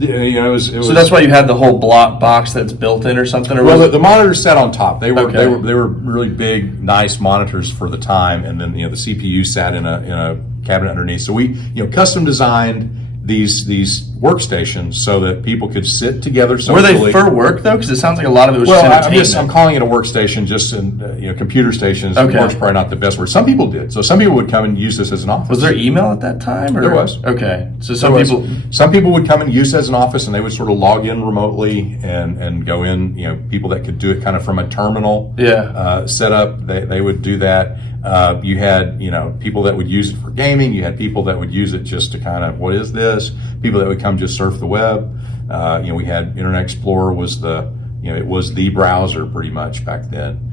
It was. So that's why you had the whole block box that's built in, or something. Or well, the monitors sat on top. They were really big, nice monitors for the time, and then the CPU sat in a cabinet underneath. So we custom designed these workstations so that people could sit together socially. Were they for work though? Because it sounds like a lot of it was just entertainment. I'm calling it a workstation. Just in computer stations. Okay. Work's probably not the best word. Some people did. So some people would come and use this as an office. Was there email at that time? Or? There was. Okay. So some people would come and use it as an office, and they would sort of log in remotely and go in. People that could do it kind of from a terminal setup. They would do that. You had people that would use it for gaming. You had people that would use it just to kind of, what is this? People that would come just surf the web. We had Internet Explorer was it was the browser pretty much back then.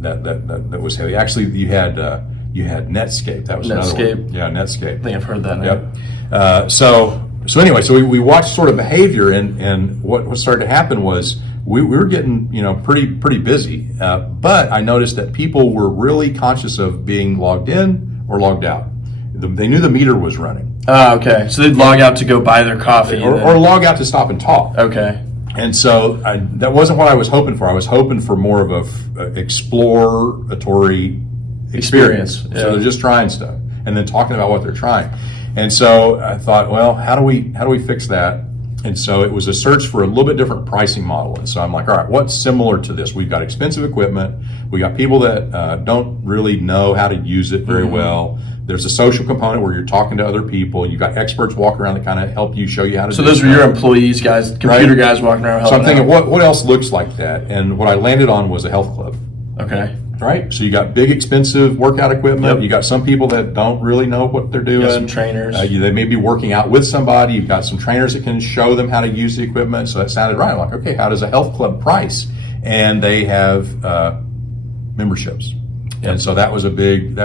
That was heavy. Actually, you had Netscape. That was Netscape. Another one. Yeah, Netscape. I think I've heard that name. Yep. So anyway, so we watched sort of behavior, and what started to happen was we were getting pretty busy. But I noticed that people were really conscious of being logged in or logged out. They knew the meter was running. Oh, okay. So they'd log out to go buy their coffee. Or log out to stop and talk. Okay. And so that wasn't what I was hoping for. I was hoping for more of a exploratory experience. Yeah. So they're just trying stuff and then talking about what they're trying. And so I thought, well, how do we fix that? And so it was a search for a little bit different pricing model. And so I'm like, all right, what's similar to this? We've got expensive equipment. We got people that don't really know how to use it very well. There's a social component where you're talking to other people. You've got experts walking around that kind of help you, show you how to do it. So those are your employees, guys, computer guys walking around helping. So I'm thinking, what else looks like that? And what I landed on was a health club. Okay. Right? So you got big, expensive workout equipment. Yep. You got some people that don't really know what they're doing. You got some trainers. They may be working out with somebody. You've got some trainers that can show them how to use the equipment. So that sounded right. I'm like, okay, how does a health club price? And they have memberships. Yep. And so that was a big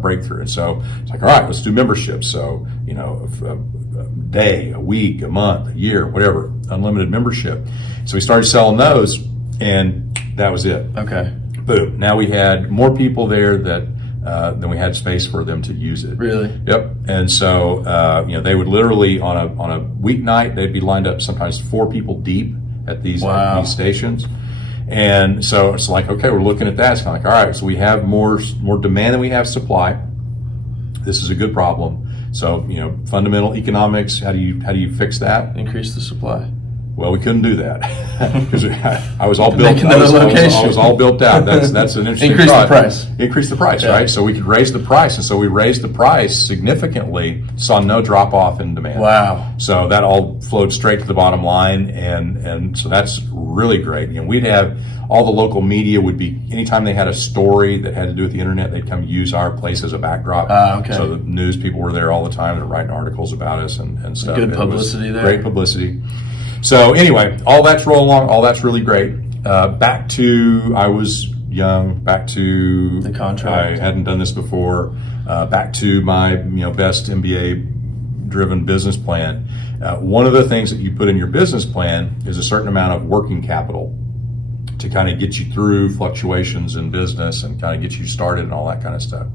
breakthrough. And so it's like, all right, let's do memberships. So, a day, a week, a month, a year, whatever, unlimited membership. So we started selling those, and that was it. Okay. Boom. Now we had more people there than we had space for them to use it. Really? Yep. And so, they would literally on a weeknight, they'd be lined up sometimes 4 people deep at these stations. And so it's like, okay, we're looking at that. It's kind of like, all right, so we have more demand than we have supply. This is a good problem. So, fundamental economics, how do you fix that? Increase the supply. Well, we couldn't do that because I was all built. I was all built out. That's an interesting Increase thought. the price. Increase the price, right? So we could raise the price, and so we raised the price significantly. Saw no drop off in demand. Wow! So that all flowed straight to the bottom line, and so that's really great. We'd have all the local media would be anytime they had a story that had to do with the internet, they'd come use our place as a backdrop. Okay. So the news people were there all the time. They're writing articles about us and stuff. Good publicity there. Great publicity. So anyway, all that's rolling along. All that's really great. Back to, I was young. Back to the contract. I hadn't done this before. Back to my best MBA-driven business plan. One of the things that you put in your business plan is a certain amount of working capital to kind of get you through fluctuations in business and kind of get you started and all that kind of stuff.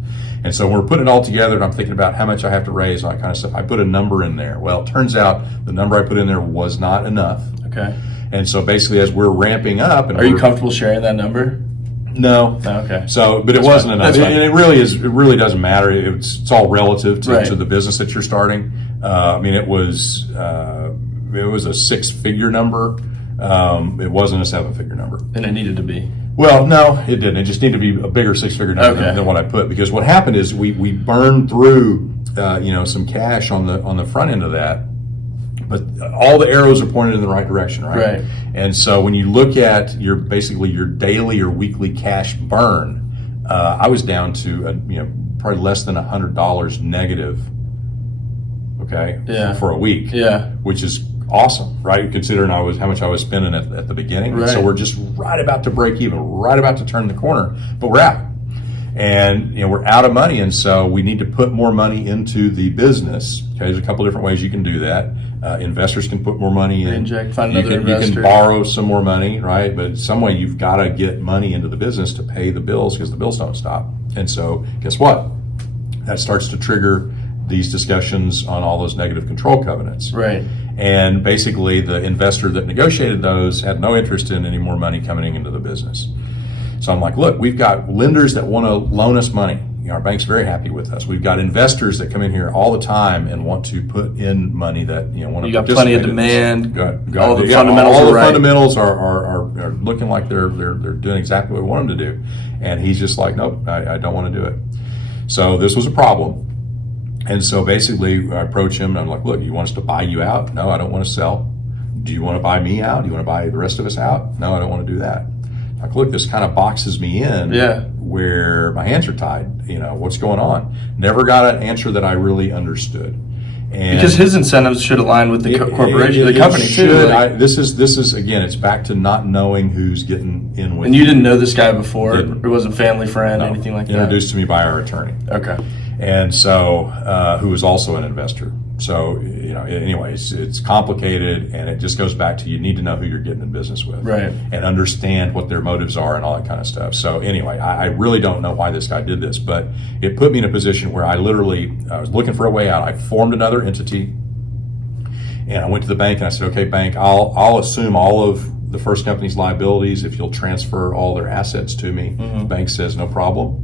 And so when we're putting it all together and I'm thinking about how much I have to raise and all that kind of stuff, I put a number in there. Well, it turns out the number I put in there was not enough. Okay. And so basically as we're ramping up. And Are you comfortable sharing that number? No. Oh, okay. So, but it wasn't enough. And it really doesn't matter. It's all relative to the business that you're starting. It was a 6-figure number. It wasn't a 7-figure number. And it needed to be. Well, no, it didn't. It just needed to be a bigger 6-figure number than what I put. Because what happened is we burned through, some cash on the front end of that but all the arrows are pointed in the right direction, right? Right. And so when you look at your daily or weekly cash burn, I was down to probably less than $100 negative. Okay. Yeah. For a week. Yeah. Which is awesome, right? Considering how much I was spending at the beginning. Right. So we're just right about to break even, right about to turn the corner, but we're out. And we're out of money, and so we need to put more money into the business. Okay, there's a couple different ways you can do that. Investors can put more money in. Inject, find you another can, investor. You can borrow some more money, right? But some way you've got to get money into the business to pay the bills, because the bills don't stop. And so guess what? That starts to trigger these discussions on all those negative control covenants. Right. And basically the investor that negotiated those had no interest in any more money coming into the business. So I'm like, look, we've got lenders that want to loan us money. Our bank's very happy with us. We've got investors that come in here all the time and want to put in money that want to. You got plenty of demand. All the fundamentals are looking like they're doing exactly what we want them to do. And he's just like, nope, I don't want to do it. So this was a problem. And so basically I approach him and I'm like, look, you want us to buy you out? No, I don't want to sell. Do you want to buy me out? Do you want to buy the rest of us out? No, I don't want to do that. Like, look, this kind of boxes me in where my hands are tied. What's going on? Never got an answer that I really understood. And because his incentives should align with the corporation, the company too. This is again, it's back to not knowing who's getting in with. And you didn't know this guy before? It wasn't family friend, anything like that? Introduced to me by our attorney. Okay. And so, who was also an investor. So, anyway, it's complicated, and it just goes back to you need to know who you're getting in business with. Right. And understand what their motives are and all that kind of stuff. So anyway, I really don't know why this guy did this, but it put me in a position where I was looking for a way out. I formed another entity, and I went to the bank and I said, okay, bank, I'll assume all of the first company's liabilities if you'll transfer all their assets to me. Mm-hmm. The bank says no problem.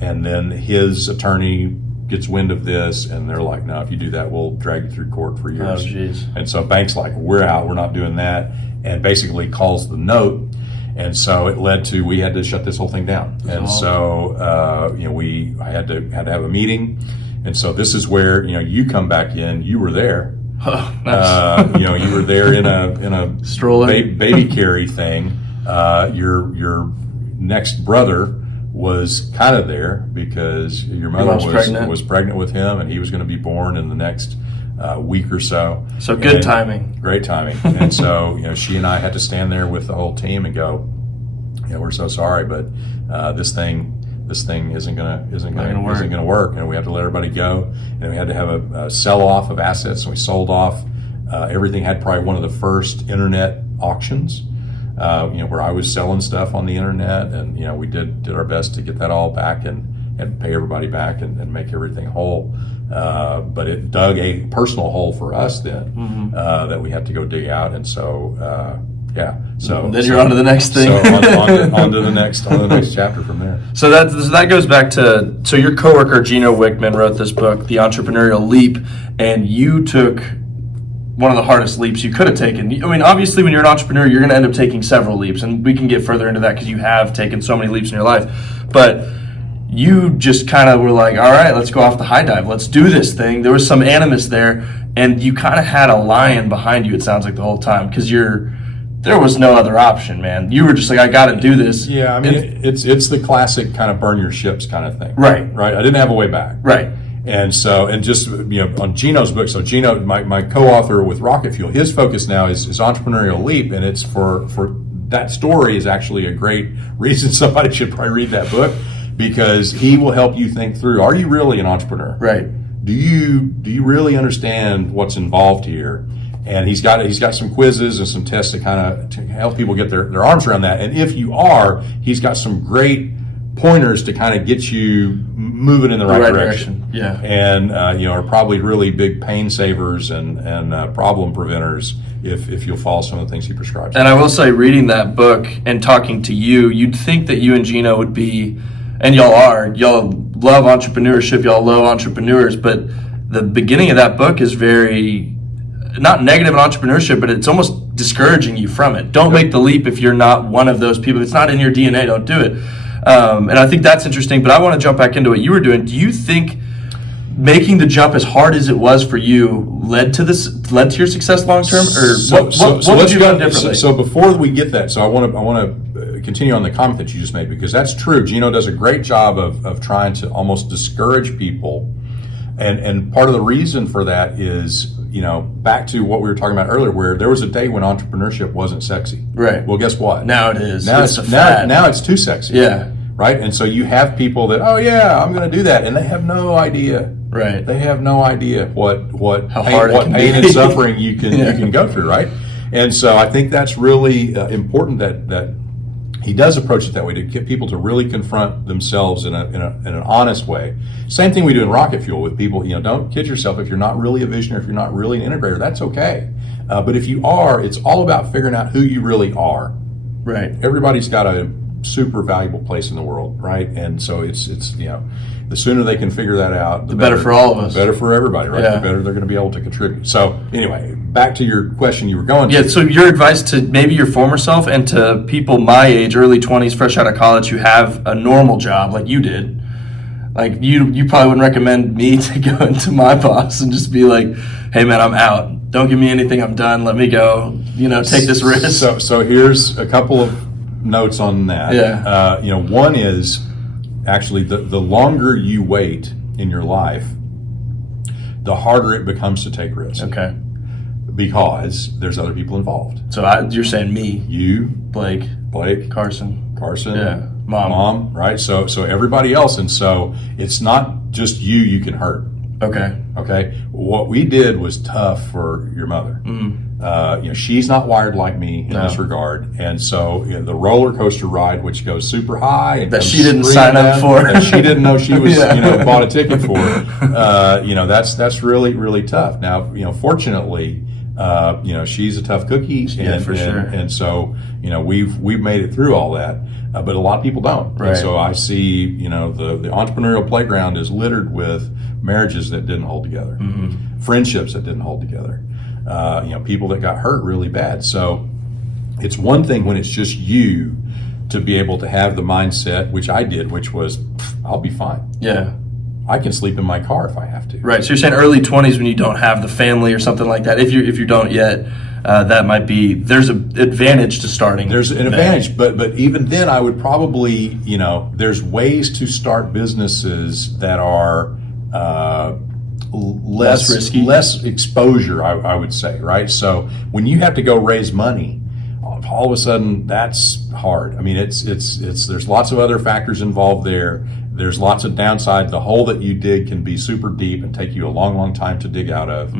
And then his attorney gets wind of this, and they're like, no, if you do that, we'll drag you through court for years. Oh, geez. And so bank's like, we're out, we're not doing that, and basically calls the note. And so it led to, we had to shut this whole thing down. And so, I had to have a meeting. And so this is where, you come back in, you were there. Oh, nice. You were there in a stroller, baby carry thing. Your next brother was kind of there because your mother was pregnant with him, and he was going to be born in the next week or so. So good timing. Great timing. And so, she and I had to stand there with the whole team and go, we're so sorry, but this thing isn't going to work, and we have to let everybody go, and we had to have a sell off of assets, and we sold off everything. Had probably one of the first internet auctions. Where I was selling stuff on the internet, and we did our best to get that all back and pay everybody back and make everything whole. But it dug a personal hole for us then that we had to go dig out, and so So then you're on to the next thing. So on to the next chapter from there. So that goes back to your coworker Gino Wickman wrote this book, The Entrepreneurial Leap, and you took one of the hardest leaps you could have taken. I mean, obviously, when you're an entrepreneur, you're going to end up taking several leaps, and we can get further into that because you have taken so many leaps in your life. But you just kind of were like, all right, let's go off the high dive. Let's do this thing. There was some animus there, and you kind of had a lion behind you, it sounds like, the whole time, because there was no other option, man. You were just like, I got to do this. Yeah, I mean, it's the classic kind of burn your ships kind of thing. Right. I didn't have a way back. Right. And so, and just, on Gino's book, so Gino, my co-author with Rocket Fuel, his focus now is Entrepreneurial Leap, and it's for that story is actually a great reason somebody should probably read that book, because he will help you think through, are you really an entrepreneur? Right. Do you really understand what's involved here? And he's got some quizzes and some tests to help people get their arms around that. And if you are, he's got some great pointers to kind of get you moving in the right direction. Yeah. And are probably really big pain savers and problem preventers if you'll follow some of the things he prescribes. And I will say, reading that book and talking to you, you'd think that you and Gino would be, and y'all love entrepreneurship, y'all love entrepreneurs, but the beginning of that book is very not negative in entrepreneurship, but it's almost discouraging you from it. Don't make the leap if you're not one of those people. If it's not in your DNA, don't do it. And I think that's interesting, but I want to jump back into what you were doing. Do you think making the jump, as hard as it was for you, led to your success long term, or what would you have done differently? So before we get that, so I want to continue on the comment that you just made, because that's true. Gino does a great job of trying to almost discourage people, and part of the reason for that is, back to what we were talking about earlier, where there was a day when entrepreneurship wasn't sexy. Right. Well, guess what? Now it is. Now it's too sexy. Yeah. Right. And so you have people that, oh yeah, I'm going to do that, and they have no idea. Right. They have no idea what pain and suffering you can go through. Right. And so I think that's really important that he does approach it that way, to get people to really confront themselves in an honest way. Same thing we do in Rocket Fuel with people. Don't kid yourself. If you're not really a visionary, if you're not really an integrator, that's okay. But if you are, it's all about figuring out who you really are. Right. Everybody's got a super valuable place in the world, right? And so it's the sooner they can figure that out, the better for all of us. The better for everybody, right? Yeah. The better they're going to be able to contribute. So anyway, back to your question you were going to. Yeah, so your advice to maybe your former self and to people my age, early 20s, fresh out of college, who have a normal job like you did, like you probably wouldn't recommend me to go into my boss and just be like, hey man, I'm out. Don't give me anything, I'm done. Let me go, take this risk. So here's a couple of notes on that. Yeah. One is actually the longer you wait in your life, the harder it becomes to take risks. Okay. Because there's other people involved. So you're saying me, you, Blake, Carson, yeah, mom, right? So everybody else, and so it's not just you can hurt. Okay. What we did was tough for your mother. She's not wired like me in this regard, and so the roller coaster ride, which goes super high, and that she didn't sign up for, that she didn't know she was, bought a ticket for. That's really, really tough. Now, fortunately, she's a tough cookie, for sure. And so, we've made it through all that. But a lot of people don't. Right. And so I see, the entrepreneurial playground is littered with marriages that didn't hold together, friendships that didn't hold together, people that got hurt really bad. So it's one thing when it's just you to be able to have the mindset, which I did, which was, I'll be fine. Yeah. I can sleep in my car if I have to. Right. So you're saying early 20s when you don't have the family or something like that. If you don't yet, that might be, there's an advantage to starting. There's an advantage, but even then I would probably, there's ways to start businesses that are less risky, less exposure, I would say, right? So when you have to go raise money, all of a sudden that's hard. I mean, it's there's lots of other factors involved there. There's lots of downside. The hole that you dig can be super deep and take you a long, long time to dig out of.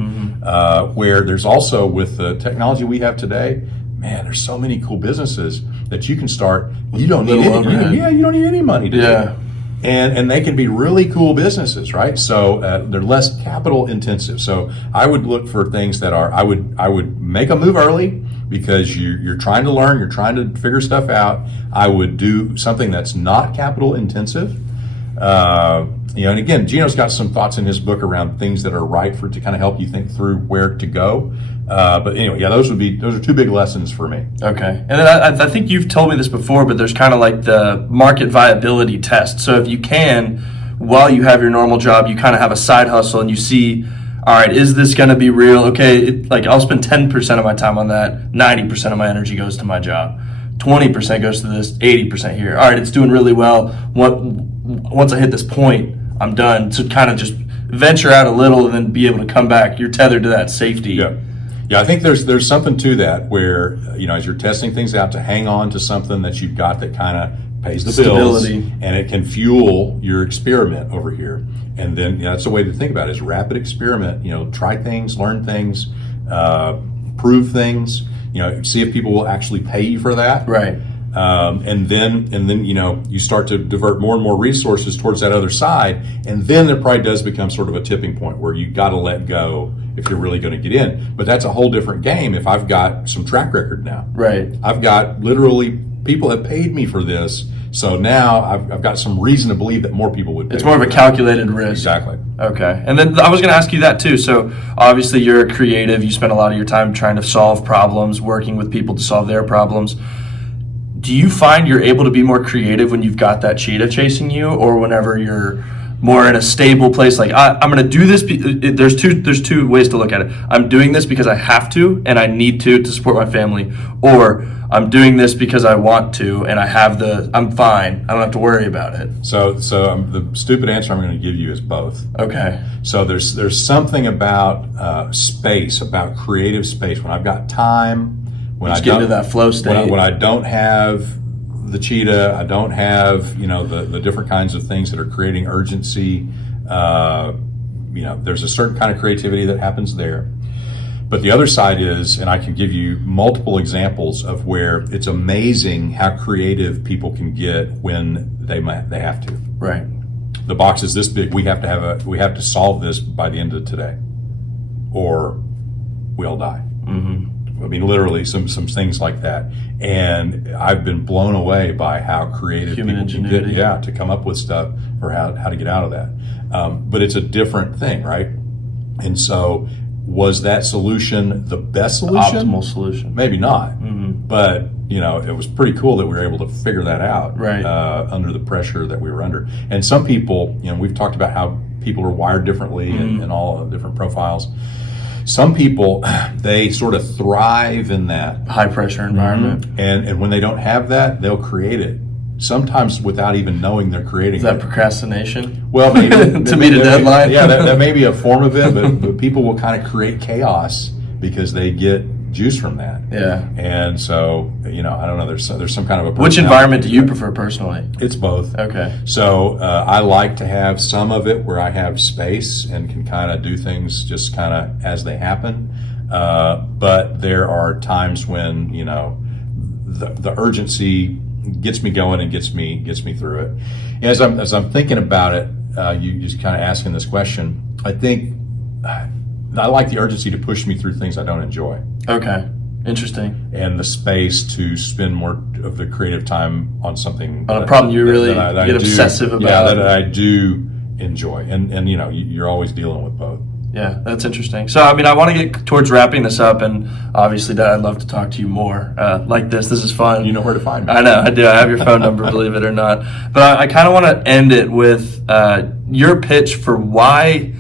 Where there's also, with the technology we have today, man, there's so many cool businesses that you can start. You don't need any money to do it. And they can be really cool businesses, right? So they're less capital intensive. So I would look for things that are, I would make a move early, because you're trying to learn, you're trying to figure stuff out. I would do something that's not capital intensive. And again, Gino's got some thoughts in his book around things that are right to kind of help you think through where to go. But anyway, those are two big lessons for me. Okay. And then I think you've told me this before, but there's kind of like the market viability test. So if you can, while you have your normal job, you kind of have a side hustle and you see, all right, is this going to be real? Okay, I'll spend 10% of my time on that. 90% of my energy goes to my job. 20% goes to this, 80% here. All right, it's doing really well. Once I hit this point, I'm done. So kind of just venture out a little and then be able to come back. You're tethered to that safety. Yeah, I think there's something to that where, as you're testing things out, to hang on to something that you've got that kind of pays the bills, and it can fuel your experiment over here. And then that's the way to think about it, is rapid experiment. Try things, learn things, prove things. See if people will actually pay you for that. Right. And then you start to divert more and more resources towards that other side, and then there probably does become sort of a tipping point where you got to let go if you're really going to get in. But that's a whole different game if I've got some track record now. Right. I've got literally people have paid me for this, so now I've got some reason to believe that more people would pay. It's more of a calculated risk. Exactly. Okay. And then I was going to ask you that too. So obviously you're a creative. You spend a lot of your time trying to solve problems, working with people to solve their problems. Do you find you're able to be more creative when you've got that cheetah chasing you, or whenever you're more in a stable place. Like I'm going to do this. There's two ways to look at it. I'm doing this because I have to and I need to support my family, or I'm doing this because I want to and I'm fine. I don't have to worry about it. So the stupid answer I'm going to give you is both. Okay. So there's something about space, about creative space. When I've got time, when I get into that flow state. When I don't have the cheetah, I don't have the different kinds of things that are creating urgency. There's a certain kind of creativity that happens there. But the other side is, and I can give you multiple examples of where it's amazing how creative people can get when they have to. Right. The box is this big. We have to solve this by the end of today, or we'll die. Mm-hmm. I mean, literally some things like that. And I've been blown away by how creative people can get, to come up with stuff for how to get out of that. But it's a different thing, right? And so, was that solution the best solution? Optimal solution? Maybe not. Mm-hmm. But it was pretty cool that we were able to figure that out, right, under the pressure that we were under. And some people, we've talked about how people are wired differently and all different profiles. Some people, they sort of thrive in that high pressure environment. Mm-hmm. And when they don't have that, they'll create it. Sometimes without even knowing they're creating it. Is that procrastination? Well, maybe. To meet a deadline? Yeah, that may be a form of it, but people will kind of create chaos because they get juice from that. Yeah. And so, I don't know, there's some kind of a... Which environment do you prefer personally? It's both. Okay. So I like to have some of it where I have space and can kind of do things just kind of as they happen. But there are times when, the urgency gets me going and gets me through it. And as I'm thinking about it, you just kind of asking this question, I think I like the urgency to push me through things I don't enjoy. Okay, interesting. And the space to spend more of the creative time on something on a problem you really get obsessive about. Yeah, that I do enjoy, and you're always dealing with both. Yeah, that's interesting. So, I want to get towards wrapping this up, and obviously, Dad, I'd love to talk to you more like this. This is fun. You know where to find me. I know, I do. I have your phone number, believe it or not. But I kind of want to end it with your pitch for why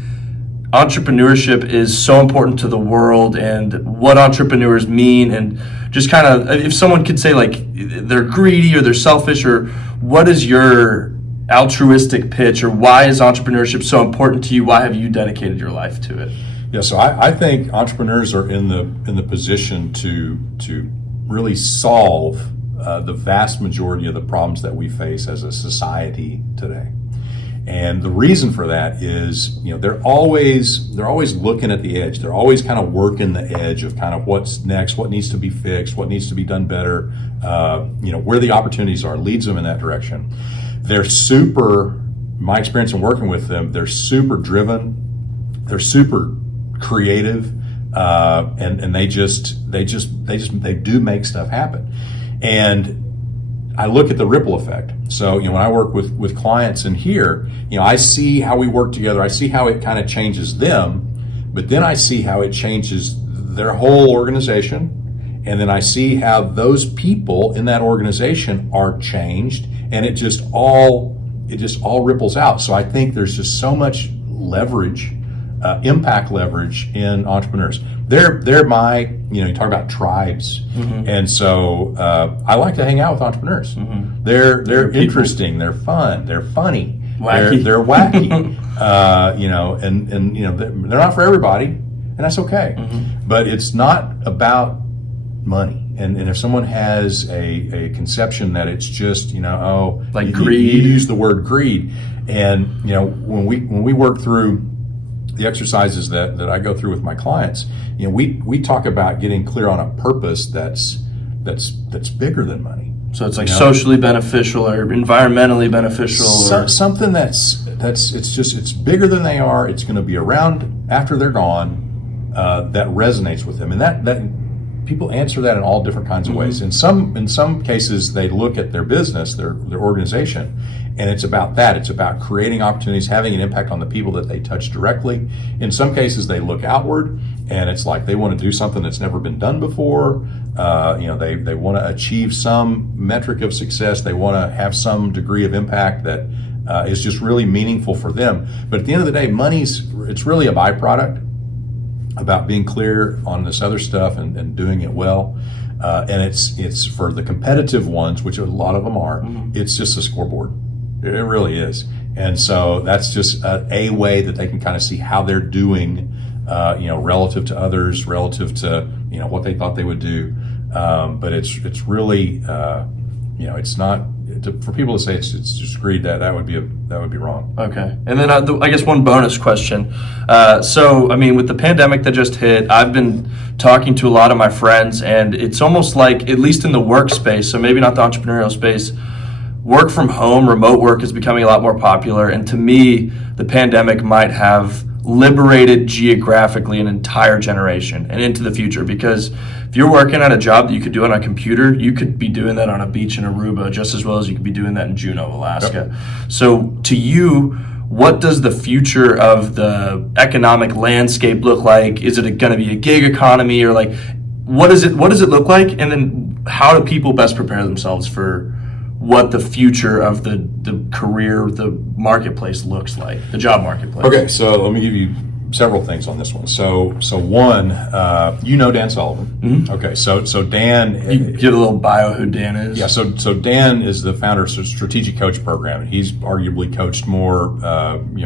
entrepreneurship is so important to the world and what entrepreneurs mean, and just kind of, if someone could say, like, they're greedy or they're selfish, or what is your altruistic pitch, or why is entrepreneurship so important to you? Why have you dedicated your life to it? Yeah, so I think entrepreneurs are in the position to really solve the vast majority of the problems that we face as a society today. And the reason for that is, they're always looking at the edge. They're always kind of working the edge of kind of what's next, what needs to be fixed, what needs to be done better, where the opportunities are, leads them in that direction. They're my experience in working with them, they're super driven, they're super creative, and they do make stuff happen. And I look at the ripple effect. So, when I work with clients in here, I see how we work together. I see how it kind of changes them, but then I see how it changes their whole organization. And then I see how those people in that organization are changed, and it just all ripples out. So I think there's just so much leverage, impact leverage in entrepreneurs. They're my, you talk about tribes. Mm-hmm. And so I like to hang out with entrepreneurs. Mm-hmm. They're interesting, they're fun, they're funny, wacky. They're wacky. They're not for everybody, and that's okay. Mm-hmm. But it's not about money. And if someone has a conception that it's just, like greed. You use the word greed. And, when we work through the exercises that I go through with my clients, we talk about getting clear on a purpose that's bigger than money. So it's like socially beneficial or environmentally beneficial, or something it's bigger than they are. It's going to be around after they're gone. That resonates with them, and that people answer that in all different kinds of ways. In some cases, they look at their business, their organization, and it's about that. It's about creating opportunities, having an impact on the people that they touch directly. In some cases, they look outward, and it's like they want to do something that's never been done before. They want to achieve some metric of success. They want to have some degree of impact that is just really meaningful for them. But at the end of the day, it's really a byproduct about being clear on this other stuff and doing it well. And it's for the competitive ones, which a lot of them are, it's just a scoreboard. It really is. And so that's just a way that they can kind of see how they're doing, relative to others, relative to, what they thought they would do. But it's really, it's not, for people to say it's just greed, that would be wrong. Okay. And then I guess one bonus question. So, I mean, with the pandemic that just hit, I've been talking to a lot of my friends, and it's almost like, at least in the workspace, so maybe not the entrepreneurial space, work from home, remote work is becoming a lot more popular. And to me, the pandemic might have liberated geographically an entire generation and into the future, because if you're working at a job that you could do on a computer, you could be doing that on a beach in Aruba just as well as you could be doing that in Juneau, Alaska. Yep. So to you, what does the future of the economic landscape look like? Is it going to be a gig economy, or like what does it look like? And then how do people best prepare themselves for what the future of the career, the marketplace looks like, the job marketplace? Okay, so let me give you several things on this one. So one, Dan Sullivan. Mm-hmm. Okay, so Dan. You give a little bio who Dan is. Yeah, so Dan is the founder of the Strategic Coach Program. He's arguably coached more,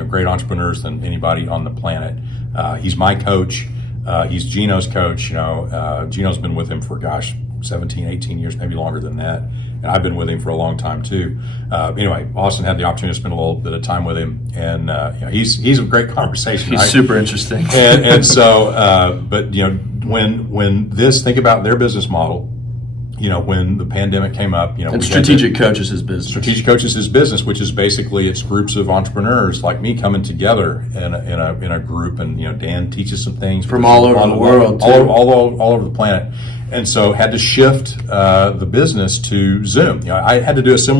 great entrepreneurs than anybody on the planet. He's my coach. He's Gino's coach. Gino's been with him for 17, 18 years, maybe longer than that. And I've been with him for a long time too. Anyway, Austin had the opportunity to spend a little bit of time with him, and he's a great conversation. He's super interesting. and so, but think about their business model. When the pandemic came up, and Strategic Coach is his business. Strategic Coach is his business, which is basically it's groups of entrepreneurs like me coming together in a group, and Dan teaches some things from all over the world, all over the planet. And so had to shift the business to Zoom. I had to do a similar